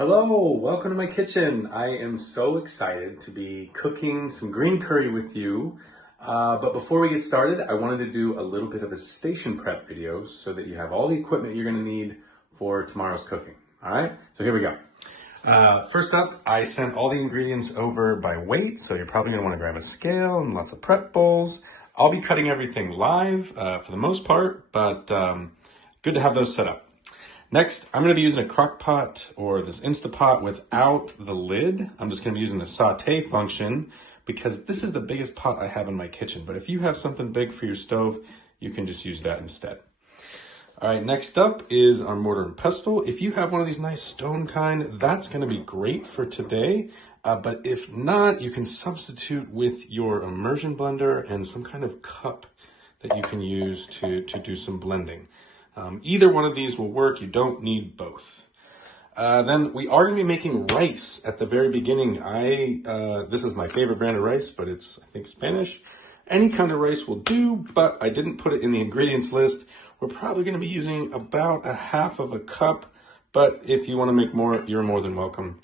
Hello, welcome to my kitchen. I am so excited to be cooking some green curry with you. But before we get started, I wanted to do a little bit of a station prep video so that you have all the equipment you're gonna need for tomorrow's cooking. All right, so here we go. First up, I sent all the ingredients over by weight, so you're probably gonna wanna grab a scale and lots of prep bowls. I'll be cutting everything live for the most part, but good to have those set up. Next, I'm gonna be using a crock pot or this Instapot without the lid. I'm just gonna be using the saute function because this is the biggest pot I have in my kitchen. But if you have something big for your stove, you can just use that instead. All right, next up is our mortar and pestle. If you have one of these nice stone kind, that's gonna be great for today. But if not, you can substitute with your immersion blender and some kind of cup that you can use to do some blending. Either one of these will work. You don't need both. Then we are going to be making rice at the very beginning. This is my favorite brand of rice, but it's, I think, Spanish. Any kind of rice will do, but I didn't put it in the ingredients list. We're probably going to be using about a half of a cup, but if you want to make more, you're more than welcome.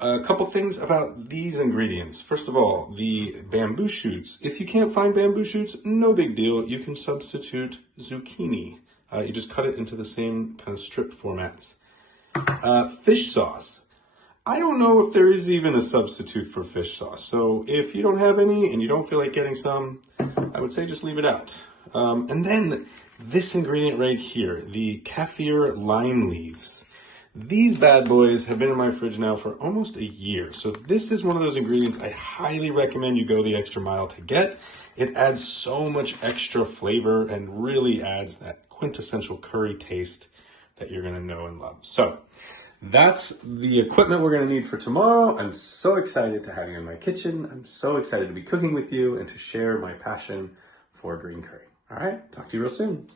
A couple things about these ingredients. First of all, the bamboo shoots. If you can't find bamboo shoots, no big deal. You can substitute zucchini. You just cut it into the same kind of strip formats. Fish sauce. I don't know if there is even a substitute for fish sauce. So if you don't have any and you don't feel like getting some, I would say just leave it out. And then this ingredient right here, the kaffir lime leaves. These bad boys have been in my fridge now for almost a year. So this is one of those ingredients I highly recommend you go the extra mile to get. It adds so much extra flavor and really adds that quintessential curry taste that you're gonna know and love. So that's the equipment we're gonna need for tomorrow. I'm so excited to have you in my kitchen. I'm so excited to be cooking with you and to share my passion for green curry. All right, talk to you real soon.